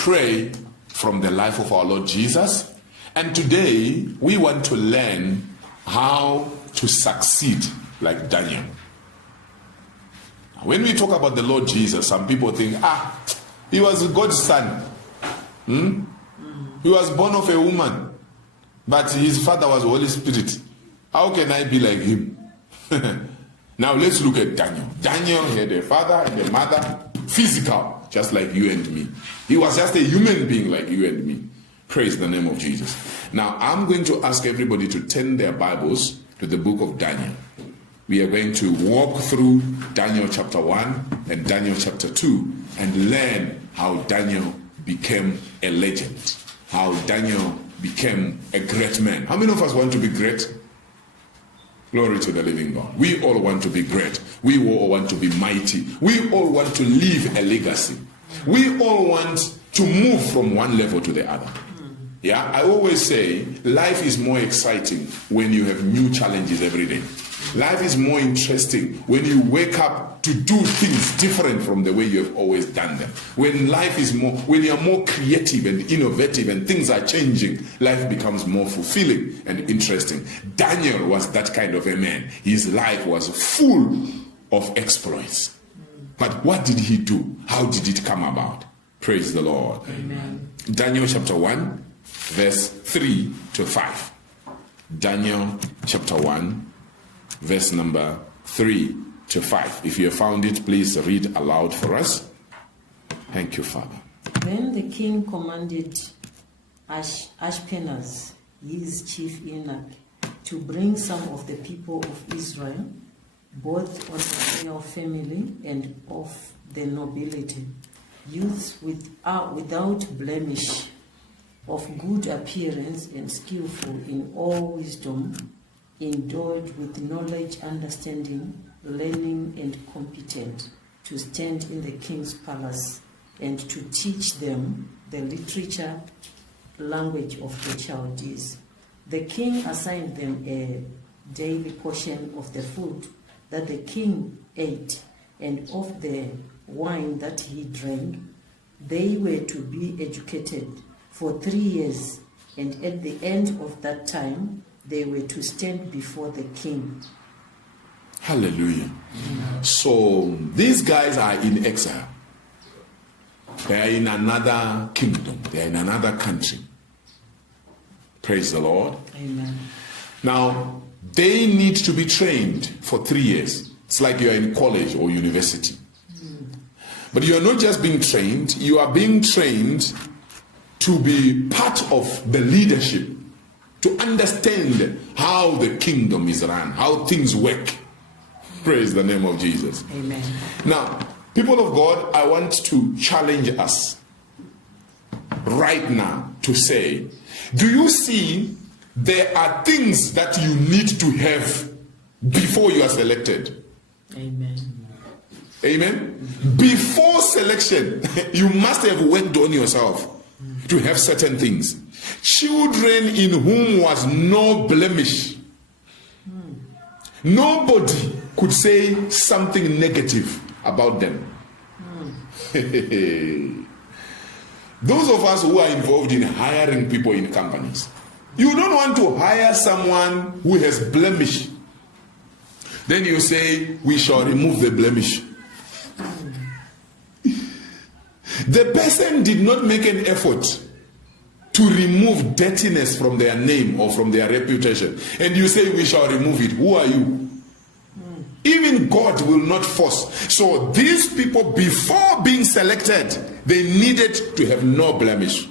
pray from the life of our Lord Jesus. And today, we want to learn how to succeed like Daniel. When we talk about the Lord Jesus, some people think, he was God's son. He was born of a woman, but his father was Holy Spirit. How can I be like him? Now let's look at Daniel. Daniel had a father and a mother, physical, just like you and me. He was just a human being like you and me. Praise the name of Jesus. Now I'm going to ask everybody to turn their Bibles to the book of Daniel. We are going to walk through Daniel chapter 1 and Daniel chapter 2 and learn how Daniel became a legend, how Daniel became a great man. How many of us want to be great? Glory to the living God. We all want to be great. We all want to be mighty. We all want to leave a legacy. We all want to move from one level to the other. Yeah, I always say life is more exciting when you have new challenges every day. Life is more interesting when you wake up to do things different from the way you have always done them. When you are more creative and innovative and things are changing, life becomes more fulfilling and interesting. Daniel was that kind of a man. His life was full of exploits. But what did he do? How did it come about? Praise the Lord. Amen. Daniel chapter 1, verse 3 to 5. Daniel chapter 1, verse number 3 to 5. If you have found it, please read aloud for us. Thank you, Father. Then the king commanded Ashpenaz, his chief eunuch, to bring some of the people of Israel, both of the royal family and of the nobility, youths without blemish, of good appearance and skillful in all wisdom, endowed with knowledge, understanding, learning, and competent to stand in the king's palace and to teach them the literature, language of the Chaldees. The king assigned them a daily portion of the food that the king ate and of the wine that he drank. They were to be educated for 3 years, and at the end of that time, they were to stand before the king. Hallelujah. So these guys are in exile. They are in another kingdom. They are in another country. Praise the Lord. Amen. Now, they need to be trained for 3 years. It's like you are in college or university. But you are not just being trained, you are being trained to be part of the leadership, to understand how the kingdom is run, how things work. Praise the name of Jesus. Amen. Now, people of God, I want to challenge us right now to say, do you see there are things that you need to have before you are selected? Amen. Amen. Before selection, you must have worked on yourself to have certain things. Children in whom was no blemish. Nobody could say something negative about them. Those of us who are involved in hiring people in companies, you don't want to hire someone who has blemish. Then you say, we shall remove the blemish. The person did not make an effort to remove dirtiness from their name or from their reputation. And you say, we shall remove it. Who are you? Even God will not force. So these people, before being selected, they needed to have no blemish.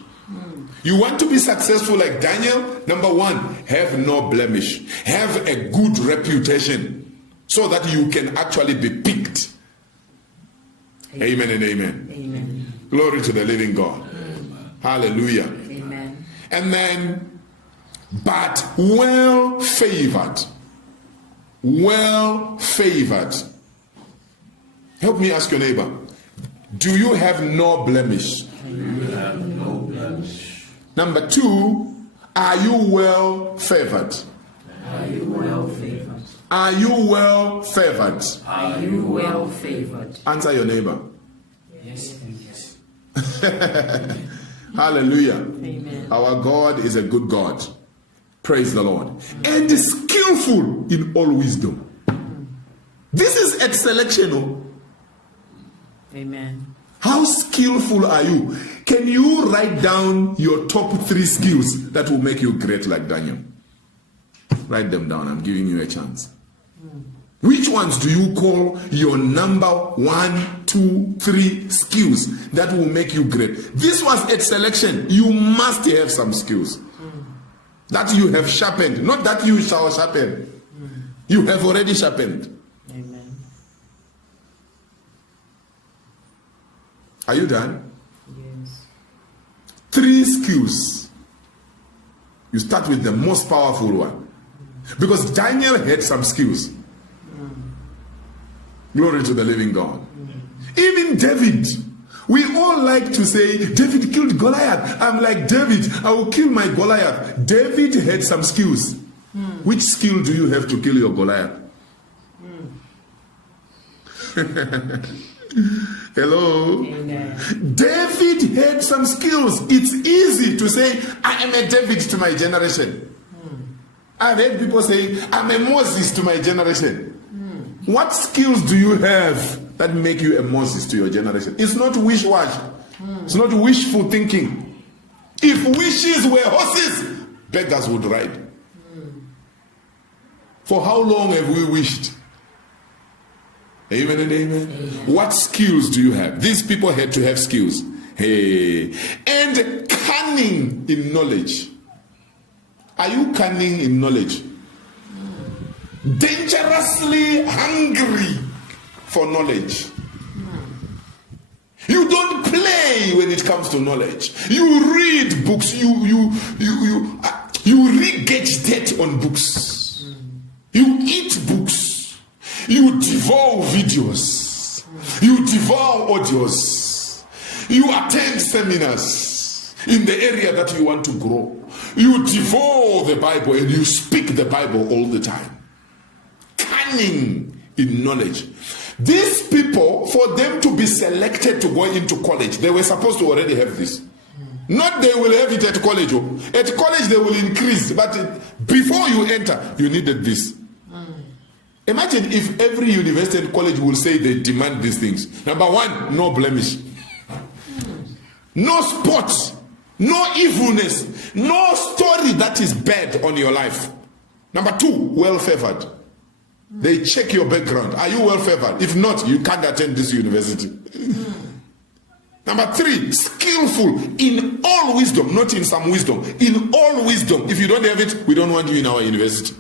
You want to be successful like Daniel? Number one, have no blemish. Have a good reputation so that you can actually be picked. Amen and amen. Amen. Glory to the living God. Hallelujah. Amen. And then, but well favored. Well favored. Help me ask your neighbor, do you have no blemish? You have no blemish. Number two, are you well favored? Are you well favored? Are you well favored? Are you well favored? Answer your neighbor. Yes and yes. Hallelujah. Amen. Our God is a good God. Praise the Lord. And skillful in all wisdom. This is at selection. Oh. Amen. How skillful are you? Can you write down your top 3 skills that will make you great like Daniel? Write them down. I'm giving you a chance. Which ones do you call your number 1, 2, 3 skills that will make you great? This was at selection. You must have some skills that you have sharpened, not that you shall sharpen. You have already sharpened. Amen. Are you done? Yes. 3 skills. You start with the most powerful one. Because Daniel had some skills. Glory to the living God. Even David. We all like to say, David killed Goliath. I'm like, David, I will kill my Goliath. David had some skills. Which skill do you have to kill your Goliath? Hello? Amen. David had some skills. It's easy to say, I am a David to my generation. I've heard people say, I'm a Moses to my generation. What skills do you have that make you a Moses to your generation? It's not wish-wash. It's not wishful thinking. If wishes were horses, beggars would ride. For how long have we wished? Amen and amen. What skills do you have? These people had to have skills. Hey. And cunning in knowledge. Are you cunning in knowledge? Dangerously hungry for knowledge. You don't play when it comes to knowledge. You read books. You regurgitate on books. You eat books. You devour videos. You devour audios. You attend seminars in the area that you want to grow. You devour the Bible and you speak the Bible all the time. Cunning in knowledge. These people, for them to be selected to go into college, they were supposed to already have this. Not they will have it at college. At college they will increase, but before you enter, you needed this. Imagine if every university and college will say they demand these things. Number 1, no blemish. No spot. No evilness. No story that is bad on your life. Number 2, well-favored. They check your background. Are you well-favored? If not, you can't attend this university. Number 3, skillful in all wisdom, not in some wisdom. In all wisdom. If you don't have it, we don't want you in our university.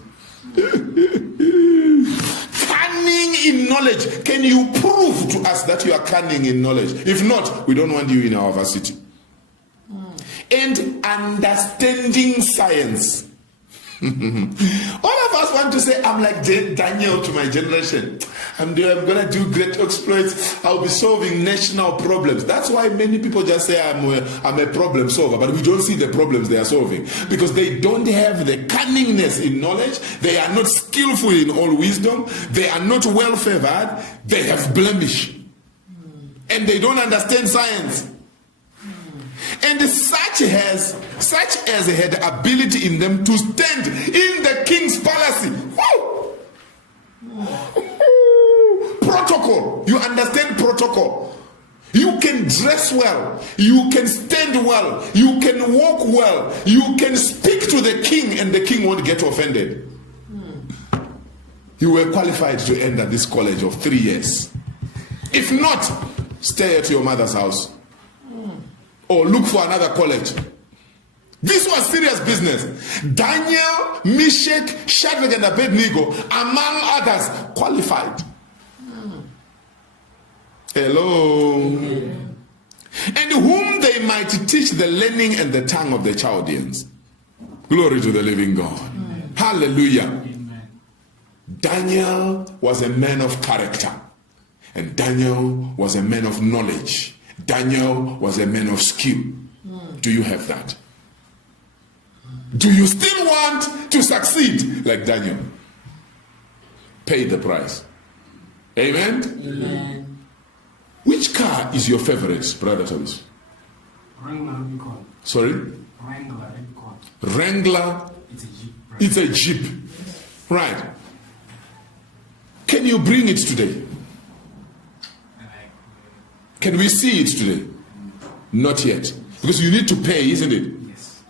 Cunning in knowledge. Can you prove to us that you are cunning in knowledge? If not, we don't want you in our varsity. And understanding science. All of us want to say, I'm like Daniel to my generation. I'm going to do great exploits. I'll be solving national problems. That's why many people just say I'm a problem solver, but we don't see the problems they are solving because they don't have the cunningness in knowledge. They are not skillful in all wisdom. They are not well favored. They have blemish, and they don't understand science. And such as had ability in them to stand in the king's palace. Protocol. You understand protocol. You can dress well. You can stand well. You can walk well. You can speak to the king and the king won't get offended. You were qualified to enter this college of 3 years. If not, stay at your mother's house. Or look for another college. This was serious business. Daniel, Meshach, Shadrach, and Abednego, among others, qualified. Hello. And whom they might teach the learning and the tongue of the Chaldeans. Glory to the living God. Hallelujah. Daniel was a man of character. And Daniel was a man of knowledge. Daniel was a man of skill. Do you have that? Do you still want to succeed like Daniel? Pay the price. Amen? Amen. Which car is your favorite, Brother Thomas? Wrangler Rubicon. Sorry? Wrangler Rubicon. Wrangler. It's a Jeep. Right? It's a Jeep. Right. Can you bring it today? Can we see it today? Not yet. Because you need to pay, isn't it? Yes.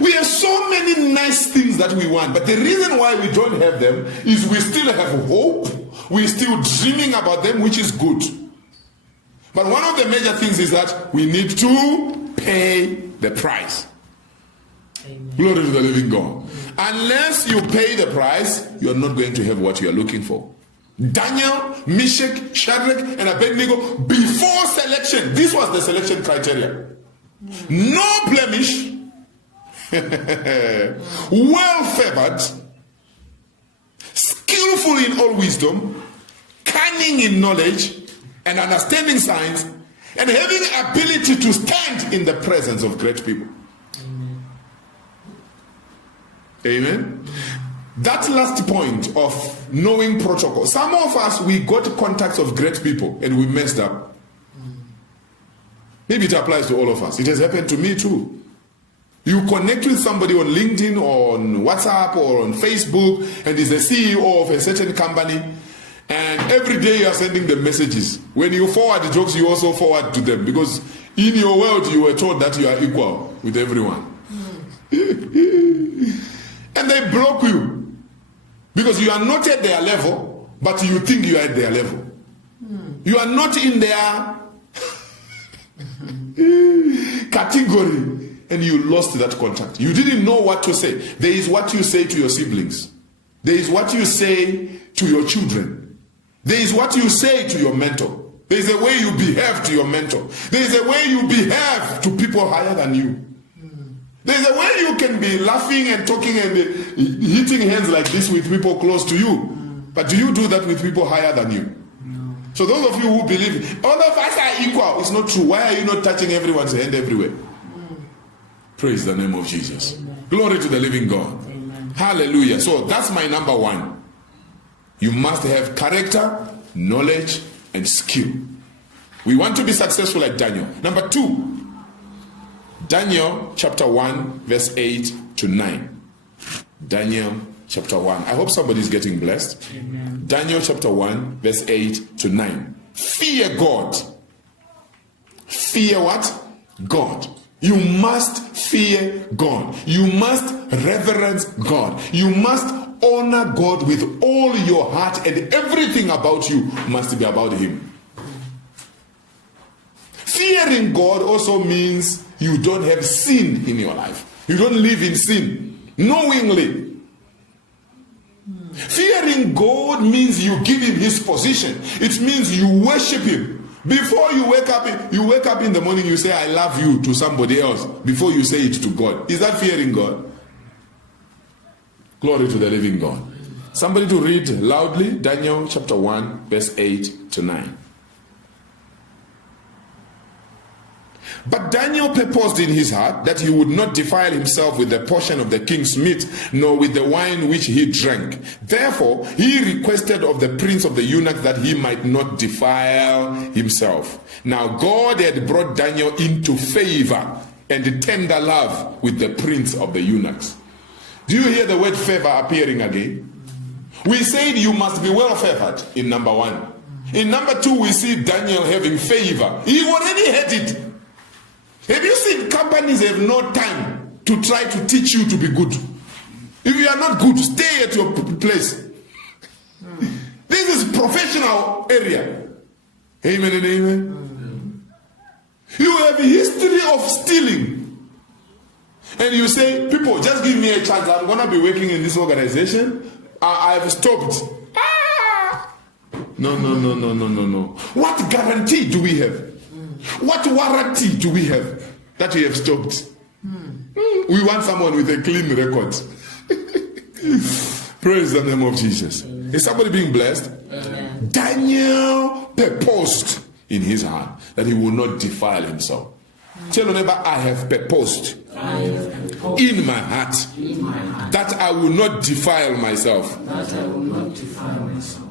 We have so many nice things that we want, but the reason why we don't have them is we still have hope. We're still dreaming about them, which is good. But one of the major things is that we need to pay the price. Amen. Glory to the living God. Unless you pay the price, you're not going to have what you're looking for. Daniel, Meshach, Shadrach, and Abednego, before selection, this was the selection criteria. No blemish, well favored, skillful in all wisdom, cunning in knowledge, and understanding science, and having ability to stand in the presence of great people. Amen. That last point of knowing protocol. Some of us, we got contacts of great people and we messed up. Maybe it applies to all of us. It has happened to me too. You connect with somebody on LinkedIn or on WhatsApp or on Facebook and is the CEO of a certain company, and every day you are sending them messages. When you forward the jokes, you also forward to them, because in your world you were told that you are equal with everyone. And they block you because you are not at their level, but you think you are at their level. You are not in their category, and you lost that contact. You didn't know what to say. There is what you say to your siblings. There is what you say to your children. There is what you say to your mentor. There is a way you behave to your mentor. There is a way you behave to people higher than you. There's a way you can be laughing and talking and hitting hands like this with people close to you. But do you do that with people higher than you? No. So those of you who believe all of us are equal, it's not true. Why are you not touching everyone's hand everywhere? Praise the name of Jesus. Amen. Glory to the living God. Amen. Hallelujah. So that's my number one. You must have character, knowledge, and skill. We want to be successful like Daniel. Number two, Daniel chapter 1 verse 8 to 9. Daniel chapter 1. I hope somebody is getting blessed. Amen. Daniel chapter 1 verse 8 to 9. Fear God. Fear what? God. You must fear God. You must reverence God. You must honor God with all your heart, and everything about you must be about Him. Fearing God also means you don't have sin in your life. You don't live in sin knowingly. Fearing God means you give Him His position. It means you worship Him. Before you wake up in the morning, you say, I love you to somebody else before you say it to God. Is that fearing God? Glory to the living God. Somebody to read loudly Daniel chapter 1 verse 8 to 9. But Daniel purposed in his heart that he would not defile himself with the portion of the king's meat, nor with the wine which he drank. Therefore, he requested of the prince of the eunuchs that he might not defile himself. Now God had brought Daniel into favor and tender love with the prince of the eunuchs. Do you hear the word favor appearing again? We said you must be well favored in number 1. In number 2, we see Daniel having favor. He already had it. Have you seen companies have no time to try to teach you to be good? If you are not good, stay at your place. This is professional area. Amen and amen. You have a history of stealing. And you say, people, just give me a chance. I'm going to be working in this organization. I've stopped. No. What guarantee do we have? What warranty do we have that we have stopped? We want someone with a clean record. Praise the name of Jesus. Is somebody being blessed? Amen. Daniel purposed in his heart that he will not defile himself. Tell your neighbor, I have purposed in my heart that I will not defile myself. Do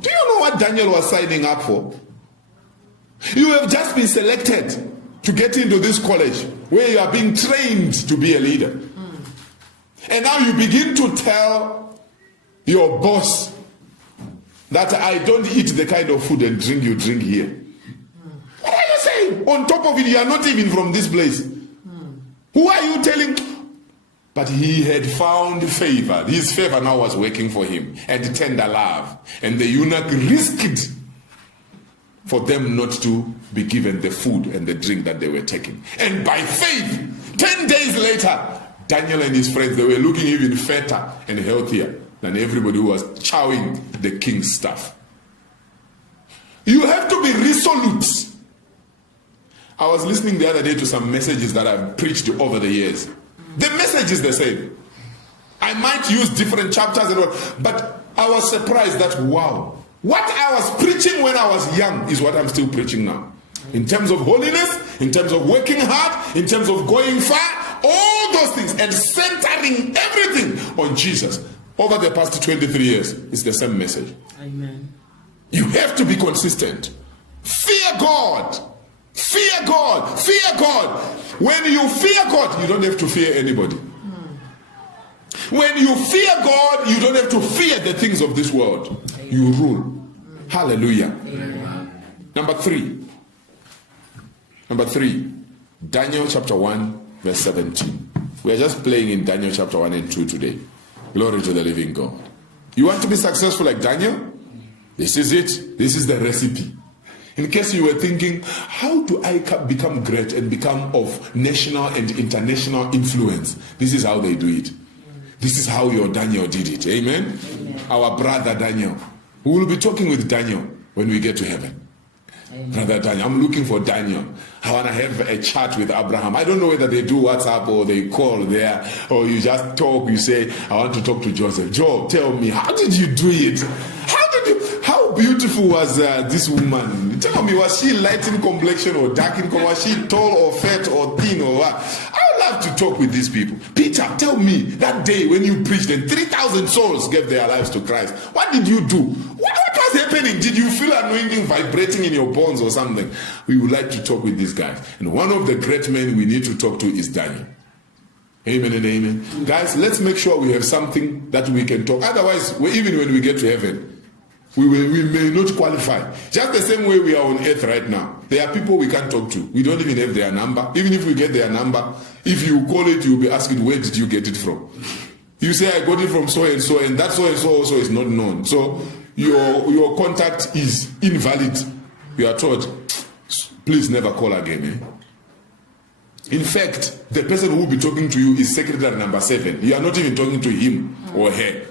you know what Daniel was signing up for? You have just been selected to get into this college where you are being trained to be a leader. And now you begin to tell your boss that I don't eat the kind of food and drink you drink here. What are you saying? On top of it, you are not even from this place. Who are you telling? But he had found favor. His favor now was working for him, and tender love. And the eunuch risked for them not to be given the food and the drink that they were taking. And by faith, 10 days later, Daniel and his friends, they were looking even fatter and healthier than everybody who was chowing the king's stuff. You have to be resolute. I was listening the other day to some messages that I've preached over the years. The message is the same. I might use different chapters and all, but I was surprised that, wow, what I was preaching when I was young is what I'm still preaching now. In terms of holiness, in terms of working hard, in terms of going far, all those things, and centering everything on Jesus. Over the past 23 years, it's the same message. Amen. You have to be consistent. Fear God. Fear God. Fear God. When you fear God, you don't have to fear anybody. When you fear God, you don't have to fear the things of this world. You rule. Hallelujah. Number three. Daniel chapter 1 verse 17. We are just playing in Daniel chapter 1 and 2 today. Glory to the living God. You want to be successful like Daniel? This is it. This is the recipe. In case you were thinking, how do I become great and become of national and international influence? This is how they do it. This is how your Daniel did it. Amen? Amen. Our brother Daniel. We will be talking with Daniel when we get to heaven. Amen. Brother Daniel. I'm looking for Daniel. I want to have a chat with Abraham. I don't know whether they do WhatsApp or they call there, or you just talk. You say, I want to talk to Joseph. Joe, tell me, how did you do it? How beautiful was this woman? Tell me, was she light in complexion or dark in complexion? Was she tall or fat or thin or what? I would love to talk with these people. Peter, tell me, that day when you preached and 3,000 souls gave their lives to Christ, what did you do? What was happening? Did you feel anointing vibrating in your bones or something? We would like to talk with these guys. And one of the great men we need to talk to is Daniel. Amen and amen. Guys, let's make sure we have something that we can talk. Otherwise, even when we get to heaven, we may not qualify. Just the same way we are on earth right now. There are people we can't talk to. We don't even have their number. Even if we get their number, if you call it, you'll be asking, where did you get it from? You say, I got it from so and so, and that so and so also is not known. So your contact is invalid. You are told, please never call again. In fact, the person who will be talking to you is secretary number 7. You are not even talking to him or her.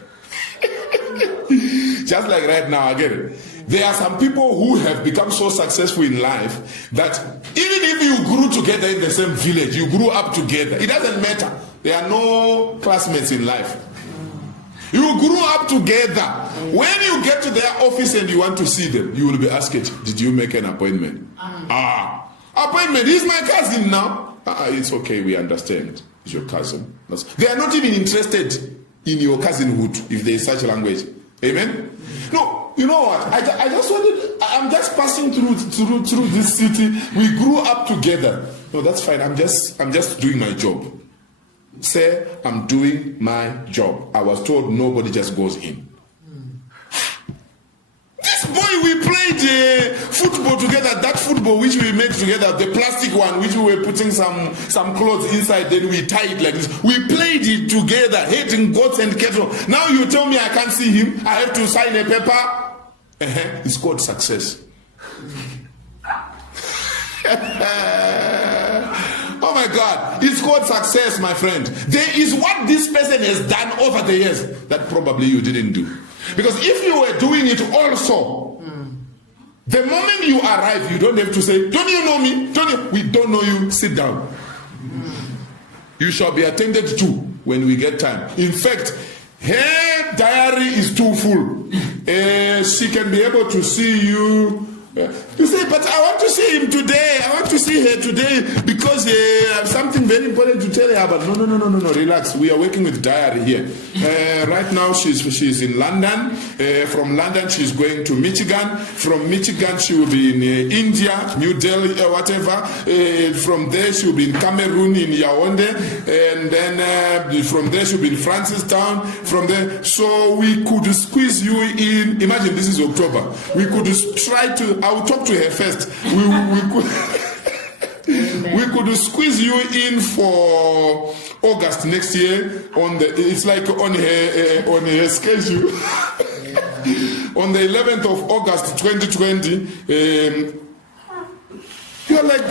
Just like right now, I get it. There are some people who have become so successful in life that even if you grew together in the same village, you grew up together, it doesn't matter. There are no classmates in life. You grew up together. When you get to their office and you want to see them, you will be asked, did you make an appointment? Appointment, he's my cousin now. It's okay, we understand. He's your cousin. They are not even interested in your cousinhood, if there is such language. Amen? No, you know what? I'm just passing through this city. We grew up together. No, that's fine. I'm just doing my job. Say, I'm doing my job. I was told nobody just goes in. This boy, we played football together. That football which we made together, the plastic one, which we were putting some clothes inside, then we tied it like this. We played it together, hating goats and cattle. Now you tell me I can't see him. I have to sign a paper. It's called success. Oh my God, it's called success, my friend. There is what this person has done over the years that probably you didn't do. Because if you were doing it also, the moment you arrive, you don't have to say, don't you know me? We don't know you, sit down. You shall be attended to when we get time. In fact, her diary is too full. She can be able to see you You say, but I want to see him today. I want to see her today because I have something very important to tell her about. No. Relax. We are working with diary here. Right now, she's in London. From London, she's going to Michigan. From Michigan, she will be in India, New Delhi, whatever. From there, she will be in Cameroon, in Yaoundé. And then from there, she'll be in Francistown. From there, so we could squeeze you in. Imagine this is October. We could try to. I will talk to her first. We could squeeze you in for August next year. It's like on her schedule. On the 11th of August 2020. You're like,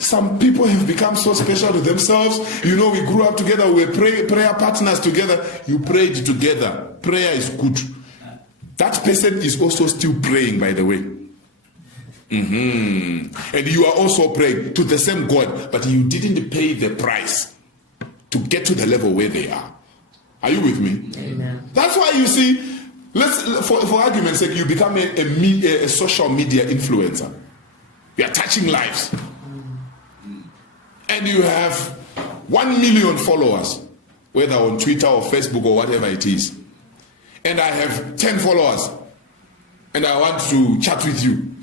some people have become so special to themselves. You know, we grew up together. We were prayer partners together. You prayed together. Prayer is good. That person is also still praying, by the way. And you are also praying to the same God, but you didn't pay the price to get to the level where they are. Are you with me? Amen. That's why you see, for argument's sake, you become a social media influencer. You are touching lives. And you have 1 million followers, whether on Twitter or Facebook or whatever it is. And I have 10 followers. And I want to chat with you.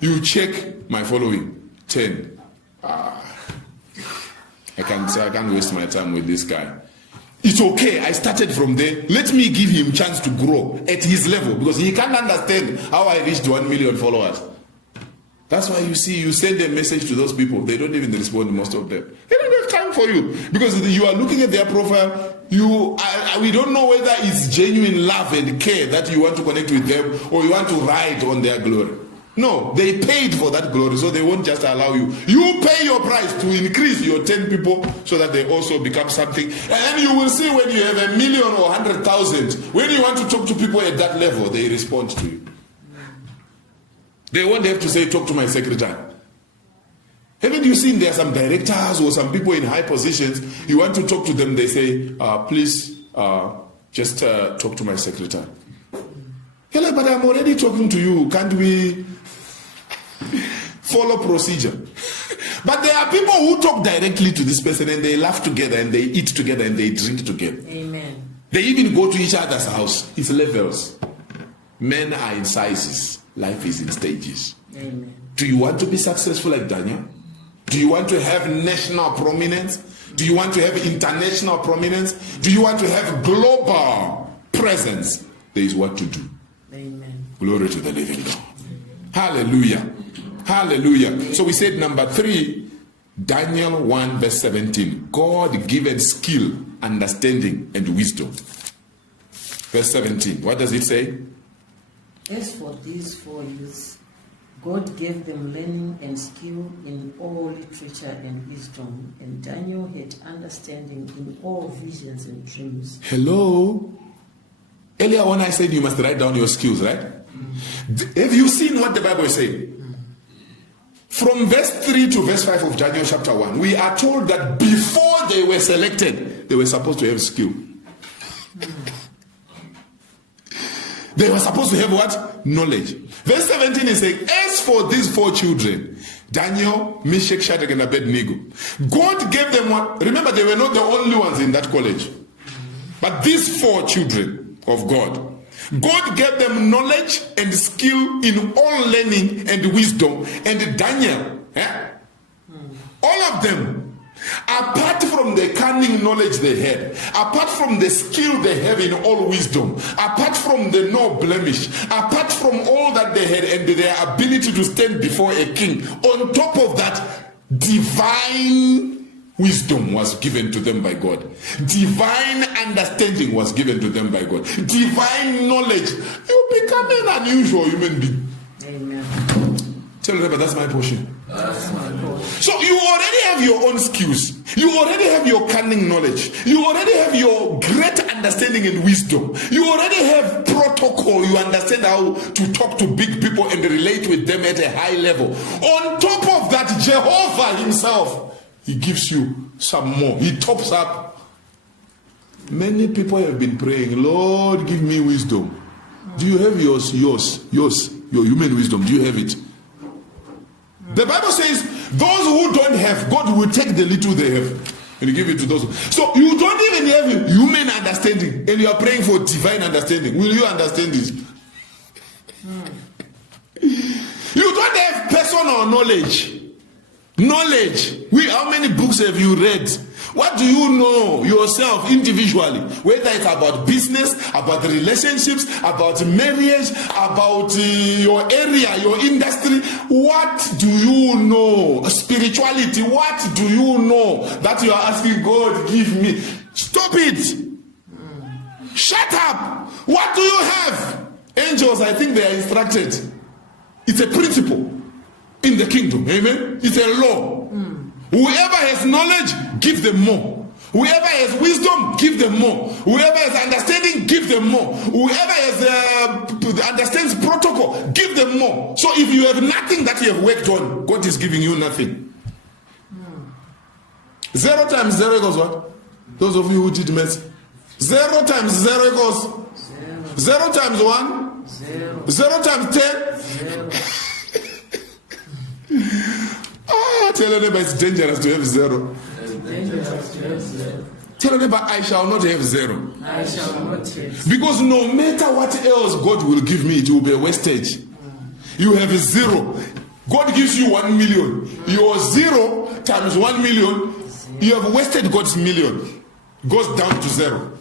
You check my following. 10. I can't waste my time with this guy. It's okay. I started from there. Let me give him chance to grow at his level, because he can't understand how I reached 1 million followers. That's why you see, you send a message to those people. They don't even respond, most of them. They don't have time for you, because you are looking at their profile. We don't know whether it's genuine love and care that you want to connect with them, or you want to ride on their glory. No, they paid for that glory, so they won't just allow you. You pay your price to increase your 10 people so that they also become something. And then you will see, when you have 1 million or 100,000, when you want to talk to people at that level, they respond to you. They won't have to say, talk to my secretary. Haven't you seen there are some directors or some people in high positions, you want to talk to them, they say, please just talk to my secretary. You're like, but I'm already talking to you. Can't we follow procedure? But there are people who talk directly to this person, and they laugh together, and they eat together, and they drink together. Amen. They even go to each other's house. It's levels. Men are in sizes. Life is in stages. Amen. Do you want to be successful like Daniel? Do you want to have national prominence? Do you want to have international prominence? Do you want to have global presence? There is what to do. Amen. Glory to the living God. Hallelujah. Hallelujah. So we said number 3, Daniel 1 verse 17. God-given skill, understanding, and wisdom. Verse 17. What does it say? As for these 4 youths, God gave them learning and skill in all literature and wisdom, and Daniel had understanding in all visions and dreams. Hello? Earlier on I said you must write down your skills, right? Have you seen what the Bible is saying? From verse 3 to verse 5 of Daniel chapter 1, we are told that before they were selected, they were supposed to have skill. They were supposed to have what? Knowledge. Verse 17 is saying, as for these 4 children, Daniel, Meshach, Shadrach, and Abednego, God gave them what? Remember, they were not the only ones in that college. But these 4 children of God, God gave them knowledge and skill in all learning and wisdom. And Daniel, all of them, apart from the cunning knowledge they had, apart from the skill they have in all wisdom, apart from the no blemish, apart from all that they had and their ability to stand before a king, on top of that, divine wisdom was given to them by God. Divine understanding was given to them by God. Divine knowledge. You become an unusual human being. Amen. Tell them, that's my portion. That's my portion. So you already have your own skills. You already have your cunning knowledge. You already have your great understanding and wisdom. You already have protocol. You understand how to talk to big people and relate with them at a high level. On top of that, Jehovah himself, he gives you some more. He tops up. Many people have been praying, Lord, give me wisdom. Do you have yours? your human wisdom. Do you have it? The Bible says those who don't have, God will take the little they have and give it to those. So you don't even have human understanding and you are praying for divine understanding. Will you understand this? You don't have personal knowledge. How many books have you read? What do you know yourself individually? Whether it's about business, about relationships, about marriage, about your area, your industry. What do you know? Spirituality. What do you know that you are asking God, give me? Stop it. Shut up. What do you have? Angels, I think they are instructed. It's a principle in the kingdom. Amen. It's a law. Whoever has knowledge, give them more. Whoever has wisdom, give them more. Whoever has understanding, give them more. Whoever has understands protocol, give them more. So if you have nothing that you have worked on, God is giving you nothing. 0 times 0 equals what? Those of you who did maths. 0 times 0 equals 0 times 1. 0 times 10. Tell your neighbor it's dangerous to have 0. Tell your neighbor I shall not have 0. I shall not have. Because no matter what else God will give me, it will be a wastage. You have 0. God gives you 1 million. Your 0 times 1 million, you have wasted God's million. Goes down to 0.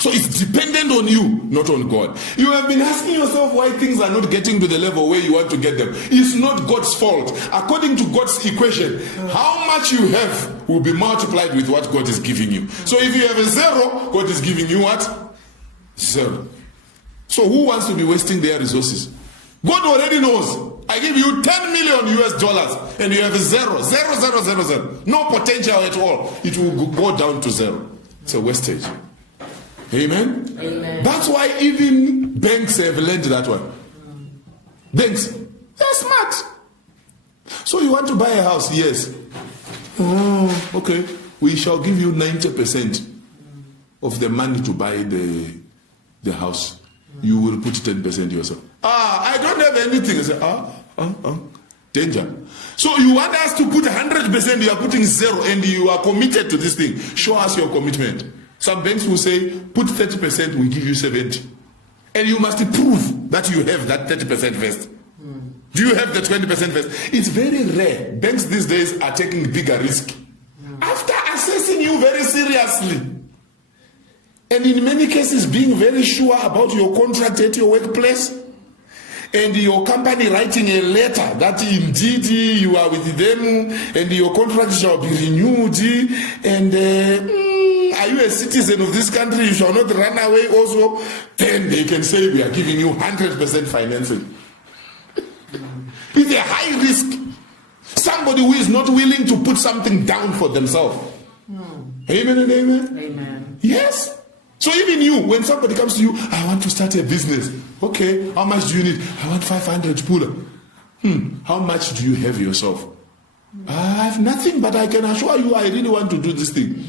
So it's dependent on you, not on God. You have been asking yourself why things are not getting to the level where you want to get them. It's not God's fault. According to God's equation, how much you have will be multiplied with what God is giving you. So if you have a 0, God is giving you what? 0. So who wants to be wasting their resources? God already knows. I give you $10 million US and you have a 0. 0, 0, 0, 0. No potential at all. It will go down to 0. It's a wastage. Amen? Amen. That's why even banks have learned that one. Banks, they're smart. So you want to buy a house? Yes. Oh, okay. We shall give you 90% of the money to buy the house. You will put 10% yourself. I don't have anything. I say, danger. So you want us to put 100%, you are putting 0 and you are committed to this thing. Show us your commitment. Some banks will say, put 30%, we give you 70%. And you must prove that you have that 30% first. Do you have the 20% first? It's very rare. Banks these days are taking bigger risk. After assessing you very seriously. And in many cases, being very sure about your contract at your workplace. And your company writing a letter that indeed you are with them and your contract shall be renewed. And are you a citizen of this country? You shall not run away also. Then they can say we are giving you 100% financing. It's a high risk. Somebody who is not willing to put something down for themselves. Amen and amen? Amen. Yes. So even you, when somebody comes to you, I want to start a business. Okay, how much do you need? I want 500 puller. How much do you have yourself? I have nothing, but I can assure you I really want to do this thing.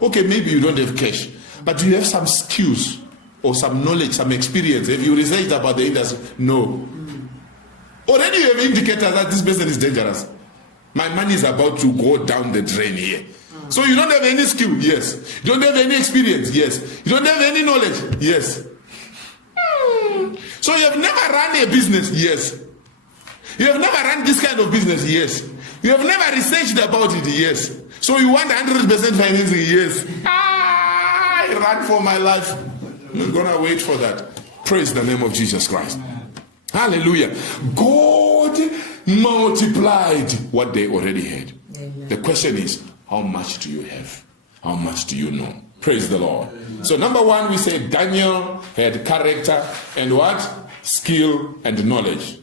Okay, maybe you don't have cash, but do you have some skills or some knowledge, some experience? Have you researched about the industry? No. Already you have indicators that this person is dangerous. My money is about to go down the drain here. So you don't have any skill? Yes. You don't have any experience? Yes. You don't have any knowledge? Yes. So you have never run a business? Yes. You have never run this kind of business? Yes. You have never researched about it? Yes. So you want 100% financing? Yes. I ran for my life. I'm going to wait for that. Praise the name of Jesus Christ. Hallelujah. God multiplied what they already had. Amen. The question is, how much do you have? How much do you know? Praise the Lord. So number one, we said Daniel had character and what? Skill and knowledge.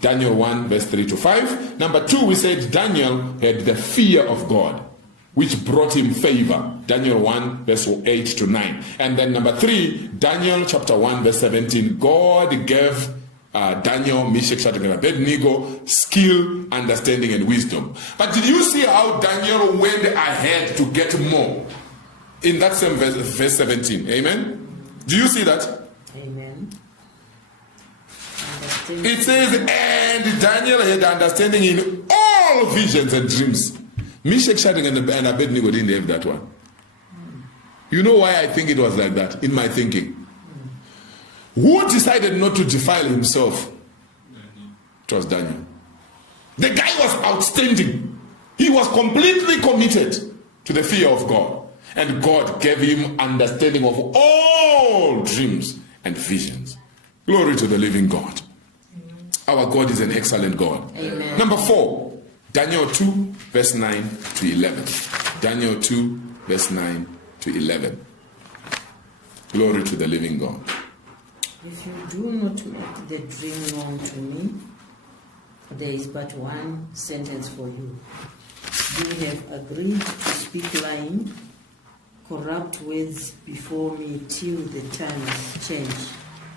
Daniel 1 verse 3 to 5. Number 2, we said Daniel had the fear of God, which brought him favor. Daniel 1 verse 8 to 9. And then number 3, Daniel chapter 1 verse 17. God gave Daniel, Meshach, Shadrach, and Abednego skill, understanding, and wisdom. But did you see how Daniel went ahead to get more? In that same verse 17. Amen? Do you see that? Amen. understanding. It says, and Daniel had understanding in all visions and dreams. Meshach, Shadrach, and Abednego didn't have that one. You know why I think it was like that, in my thinking? Who decided not to defile himself? It was Daniel. The guy was outstanding. He was completely committed to the fear of God. And God gave him understanding of all dreams and visions. Glory to the living God. Our God is an excellent God. Amen. Number 4, Daniel 2, verse 9 to 11. Daniel 2, verse 9 to 11. Glory to the living God. If you do not make the dream known to me, there is but one sentence for you. You have agreed to speak lying, corrupt words before me till the times change.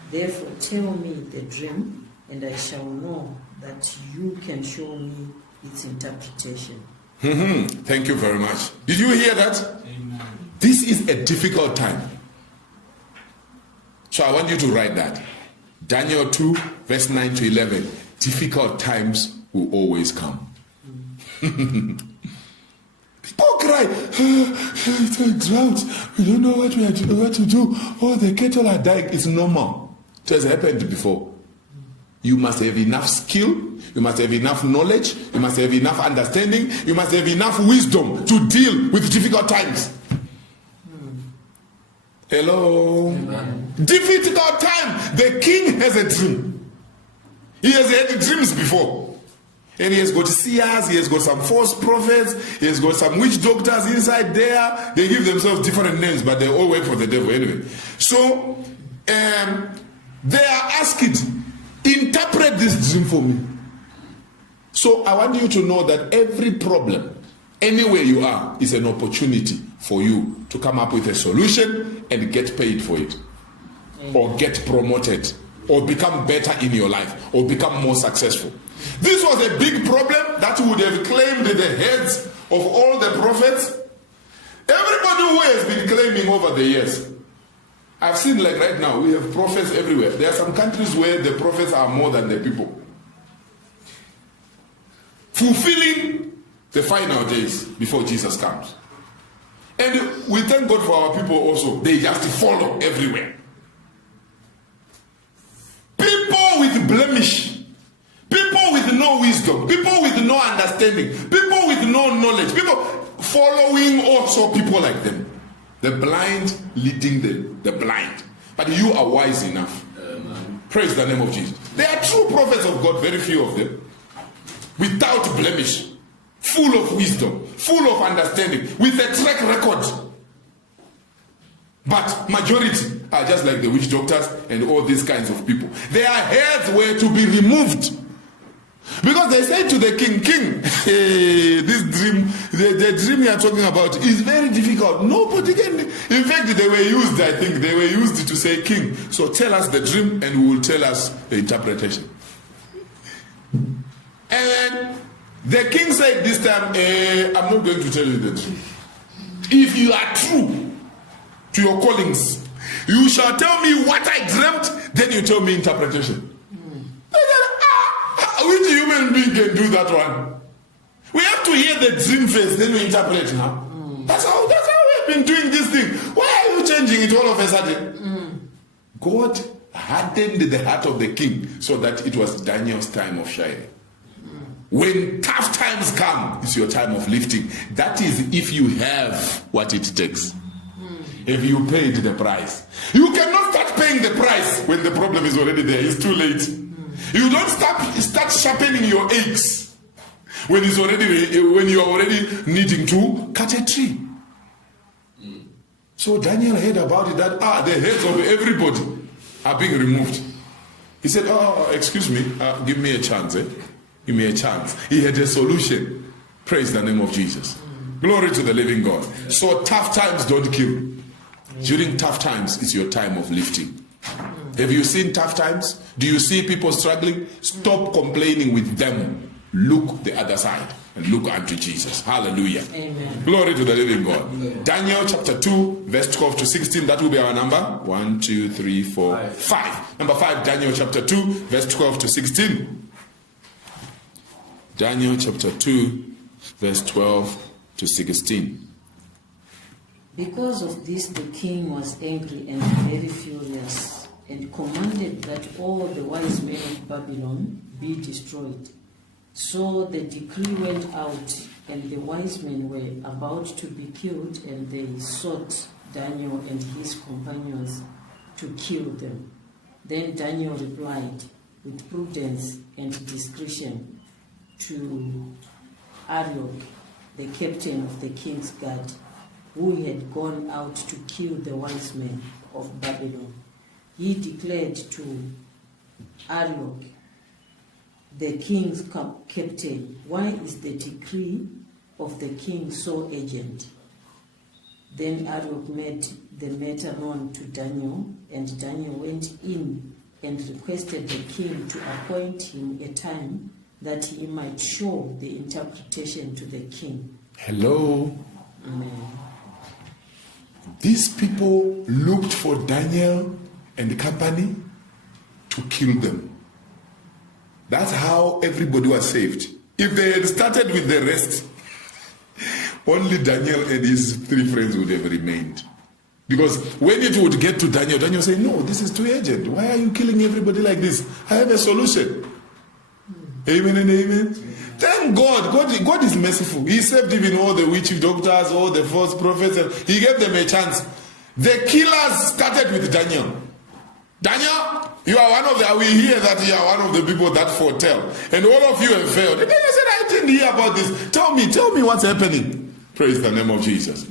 Therefore tell me the dream, and I shall know that you can show me its interpretation. Thank you very much. Did you hear that? Amen. This is a difficult time. So I want you to write that. Daniel 2, verse 9 to 11. Difficult times will always come. People cry, it's a drought. We don't know what to do. Oh, the cattle are dying. It's normal. It has happened before. You must have enough skill. You must have enough knowledge. You must have enough understanding. You must have enough wisdom to deal with difficult times. Hello? Amen. Difficult time. The king has a dream. He has had dreams before. And he has got seers, he has got some false prophets, he has got some witch doctors inside there. They give themselves different names, but they all work for the devil anyway. So, they are asked, interpret this dream for me. So, I want you to know that every problem, anywhere you are, is an opportunity for you to come up with a solution and get paid for it. Or get promoted. Or become better in your life. Or become more successful. This was a big problem that would have claimed the heads of all the prophets. Everybody who has been claiming over the years. I've seen, like right now, we have prophets everywhere. There are some countries where the prophets are more than the people. Fulfilling the final days before Jesus comes. And we thank God for our people also. They just follow everywhere. People with blemish. People with no wisdom, people with no understanding, people with no knowledge, people following also people like them. The blind leading the blind. But you are wise enough. Praise the name of Jesus. There are true prophets of God, very few of them. Without blemish, full of wisdom, full of understanding, with a track record. But majority are just like the witch doctors and all these kinds of people. Their heads were to be removed. Because they said to the king, hey, this dream, the dream you are talking about is very difficult. Nobody can. In fact, they were used, I think, they were used to say, king, so tell us the dream and we will tell us the interpretation. And the king said this time, I'm not going to tell you the dream. If you are true to your callings, you shall tell me what I dreamt, then you tell me interpretation. Which human being can do that one? We have to hear the dream first, then we interpret now. That's how we have been doing this thing. Why are you changing it all of a sudden? God hardened the heart of the king so that it was Daniel's time of shining. When tough times come, it's your time of lifting. That is if you have what it takes. If you paid the price. You cannot start paying the price when the problem is already there. It's too late. You don't start sharpening your axe when you are already needing to cut a tree. So Daniel heard about it that the heads of everybody are being removed. He said, excuse me, give me a chance. Give me a chance. He had a solution. Praise the name of Jesus. Glory to the living God. So tough times don't kill. During tough times, it's your time of lifting. Have you seen tough times? Do you see people struggling? Stop complaining with them. look the other side and look unto Jesus. Hallelujah. Amen. Glory to the living God. Daniel chapter 2, verse 12 to 16. That will be our number. 1, 2, 3, 4, 5. Number 5, Daniel chapter 2, verse 12 to 16. Daniel chapter 2, verse 12 to 16. Because of this, the king was angry and very furious, and commanded that all the wise men of Babylon be destroyed. So the decree went out, and the wise men were about to be killed, and they sought Daniel and his companions to kill them. Then Daniel replied with prudence and discretion to Arioch, the captain of the king's guard, who had gone out to kill the wise men of Babylon. He declared to Arioch, the king's captain, "Why is the decree of the king so urgent?" Then Arioch made the matter known to Daniel, and Daniel went in and requested the king to appoint him a time that he might show the interpretation to the king. Hello. Amen. These people looked for Daniel and the company to kill them. That's how everybody was saved. If they had started with the rest, only Daniel and his 3 friends would have remained. Because when it would get to Daniel, Daniel said, "No, this is too urgent. Why are you killing everybody like this? I have a solution." Amen and amen. Thank God. God is merciful. He saved even all the witch doctors, all the false prophets. And he gave them a chance. The killers started with Daniel. Daniel, you are one of the, we hear that you are one of the people that foretell. And all of you have failed. And Daniel said, "I didn't hear about this. Tell me what's happening." Praise the name of Jesus.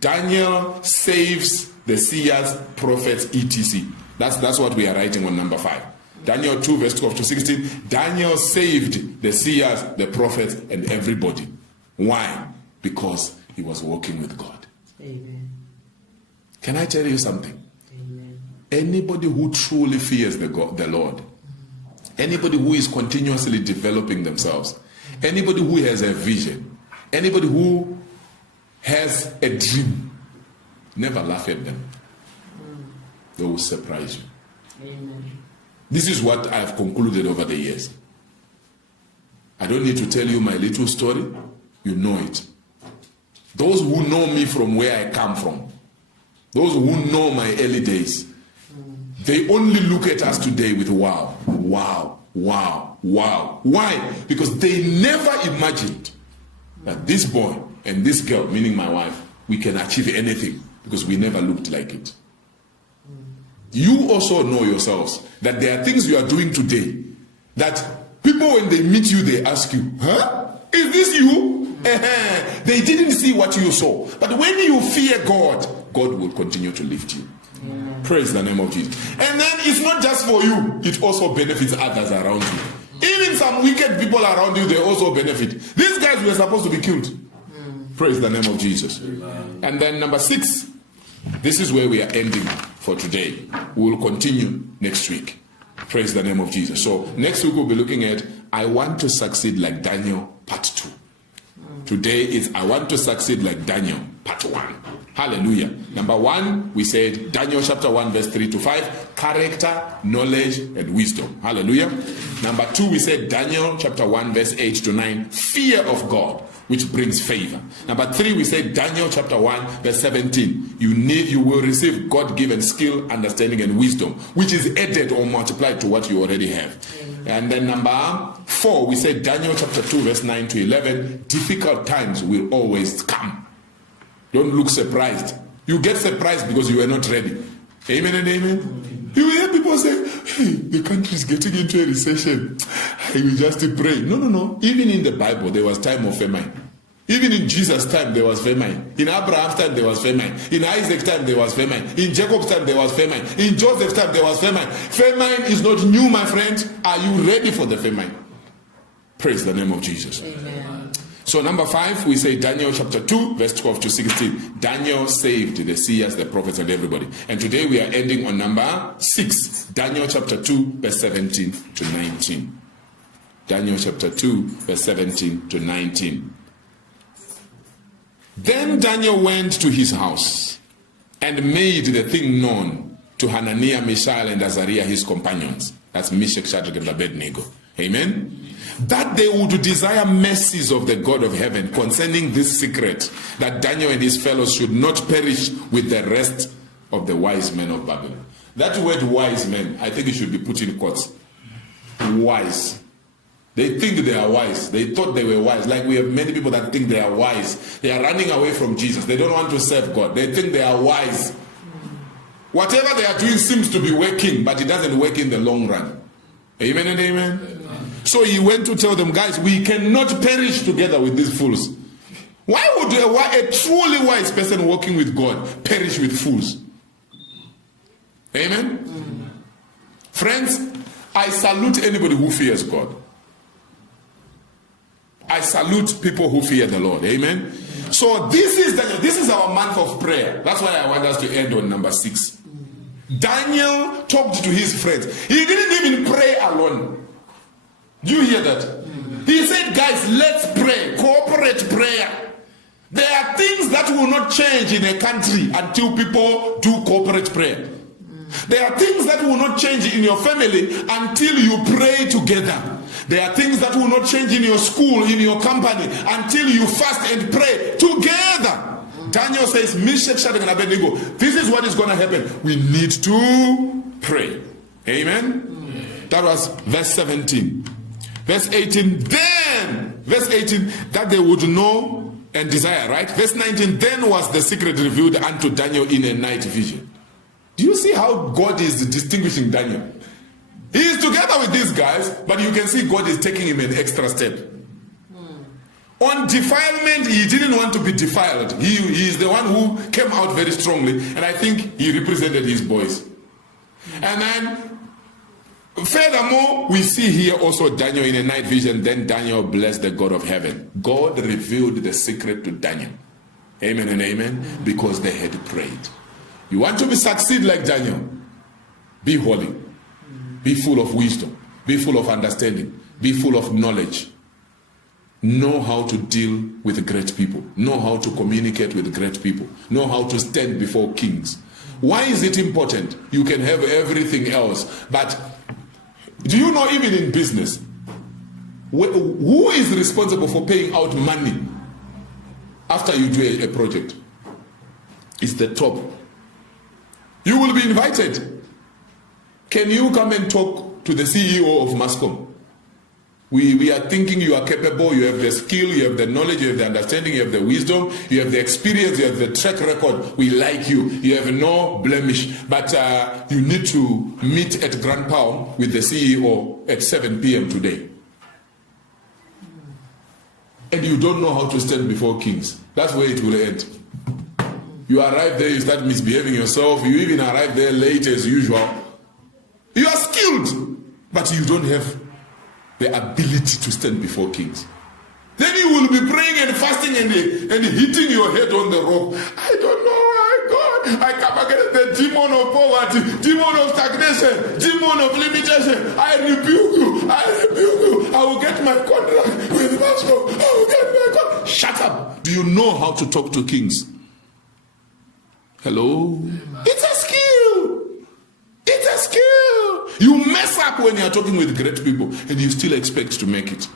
Daniel saves the seers, prophets, etc. That's what we are writing on number 5. Daniel 2, verse 12 to 16. Daniel saved the seers, the prophets, and everybody. Why? Because he was walking with God. Amen. Can I tell you something? Amen. Anybody who truly fears the Lord, anybody who is continuously developing themselves, anybody who has a vision, anybody who has a dream, never laugh at them. They will surprise you. Amen. This is what I have concluded over the years. I don't need to tell you my little story. You know it. Those who know me from where I come from, those who know my early days, they only look at us today with wow, wow, wow, wow. Why? Because they never imagined that this boy and this girl, meaning my wife, we can achieve anything, because we never looked like it. You also know yourselves that there are things you are doing today that people, when they meet you, they ask you, "Huh? Is this you?" They didn't see what you saw. But when you fear God, God will continue to lift you. Amen. Praise the name of Jesus. And then it's not just for you, it also benefits others around you. Even some wicked people around you, they also benefit. These guys were supposed to be killed. Praise the name of Jesus. And then number 6, this is where we are ending for today. We will continue next week. Praise the name of Jesus. So next week we'll be looking at I want to succeed like Daniel part 2. Today is I want to succeed like Daniel part 1. Hallelujah. Number 1, we said Daniel chapter 1 verse 3 to 5, character, knowledge, and wisdom. Hallelujah. Number 2, we said Daniel chapter 1 verse 8 to 9, fear of God, which brings favor. Number 3, we said Daniel chapter 1 verse 17, you will receive God-given skill, understanding, and wisdom, which is added or multiplied to what you already have. And then number 4, we said Daniel chapter 2 verse 9 to 11, difficult times will always come. Don't look surprised. You get surprised because you are not ready. Amen and amen. You hear people say, "Hey, the country is getting into a recession. I will just pray." No. Even in the Bible, there was time of famine. Even in Jesus' time, there was famine. In Abraham's time, there was famine. In Isaac's time, there was famine. In Jacob's time, there was famine. In Joseph's time, there was famine. Famine is not new, my friend. Are you ready for the famine? Praise the name of Jesus. Amen. So number 5, we say Daniel chapter 2, verse 12 to 16. Daniel saved the seers, the prophets, and everybody. And today we are ending on number 6. Daniel chapter 2, verse 17 to 19. Daniel chapter 2, verse 17 to 19. Then Daniel went to his house and made the thing known to Hananiah, Mishael, and Azariah, his companions. That's Meshach, Shadrach, and Abednego. Amen? That they would desire mercies of the God of heaven concerning this secret, that Daniel and his fellows should not perish with the rest of the wise men of Babylon. That word wise men, I think it should be put in quotes. Wise. They think they are wise. They thought they were wise. Like we have many people that think they are wise. They are running away from Jesus. They don't want to serve God. They think they are wise. Whatever they are doing seems to be working, but it doesn't work in the long run. Amen and amen? Amen. So he went to tell them, guys, we cannot perish together with these fools. Why would a truly wise person walking with God perish with fools? Amen? Mm. Friends, I salute anybody who fears God. I salute people who fear the Lord. Amen? So this is our month of prayer. That's why I want us to end on number 6. Daniel talked to his friends. He didn't even pray alone. Do you hear that? He said, guys, let's pray. Corporate prayer. There are things that will not change in a country until people do corporate prayer. There are things that will not change in your family until you pray together. There are things that will not change in your school, in your company, until you fast and pray together. Daniel says, Meshach, Shadrach, and Abednego, this is what is going to happen. We need to pray. Amen? That was verse 17. Verse 18, then, verse 18, that they would know and desire, right? Verse 19, then was the secret revealed unto Daniel in a night vision. Do you see how God is distinguishing Daniel? He is together with these guys, but you can see God is taking him an extra step. On defilement, he didn't want to be defiled. He is the one who came out very strongly, and I think he represented his boys. And then, furthermore, we see here also Daniel in a night vision. Then Daniel blessed the God of heaven. God revealed the secret to Daniel. Amen and amen. Because they had prayed. You want to succeed like Daniel? Be holy. Be full of wisdom. Be full of understanding. Be full of knowledge. Know how to deal with great people. Know how to communicate with great people. Know how to stand before kings. Why is it important? You can have everything else, but do you know, even in business, who is responsible for paying out money after you do a project? It's the top. You will be invited. Can you come and talk to the CEO of Mascom? We are thinking you are capable, you have the skill, you have the knowledge, you have the understanding, you have the wisdom, you have the experience, you have the track record. We like you. You have no blemish. But you need to meet at Grand Palm with the CEO at 7 p.m. today. And you don't know how to stand before kings. That's where it will end. You arrive there, you start misbehaving yourself. You even arrive there late as usual. You are skilled, but you don't have the ability to stand before kings. Then you will be praying and fasting and hitting your head on the rock. I don't know why, God. I come against the demon of poverty, demon of stagnation, demon of limitation. I rebuke you. I rebuke you. I will get my contract with Mascom. I will get my contract. Shut up. Do you know how to talk to kings? Hello? It's a skill. It's a skill. You mess up when you are talking with great people and you still expect to make it.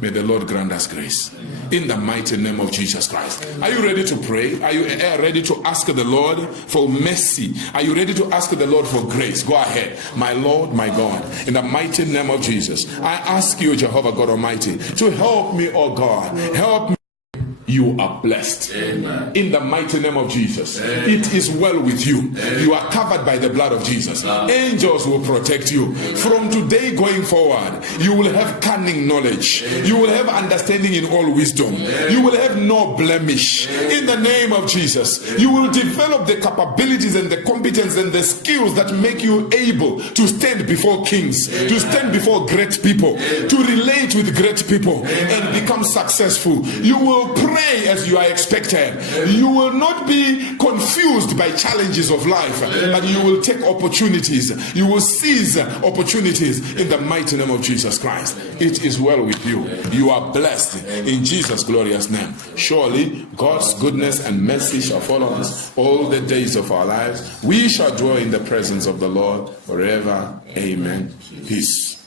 May the Lord grant us grace. In the mighty name of Jesus Christ. Are you ready to pray? Are you ready to ask the Lord for mercy? Are you ready to ask the Lord for grace? Go ahead. My Lord, my God, in the mighty name of Jesus, I ask you, Jehovah God Almighty, to help me, oh God. Help me. You are blessed. Amen. In the mighty name of Jesus. Amen. It is well with you. Amen. You are covered by the blood of Jesus. Amen. Angels will protect you. Amen. From today going forward, you will have cunning knowledge. Amen. You will have understanding in all wisdom. Amen. You will have no blemish. Amen. In the name of Jesus, you will develop the capabilities and the competence and the skills that make you able to stand before kings, Amen. To stand before great people, Amen. To relate with great people, Amen. And become successful. You will pray pray as you are expected. You will not be confused by challenges of life, but you will take opportunities. You will seize opportunities in the mighty name of Jesus Christ. It is well with you. You are blessed in Jesus' glorious name. Surely God's goodness and mercy shall follow us all the days of our lives. We shall dwell in the presence of the Lord forever. Amen. Peace.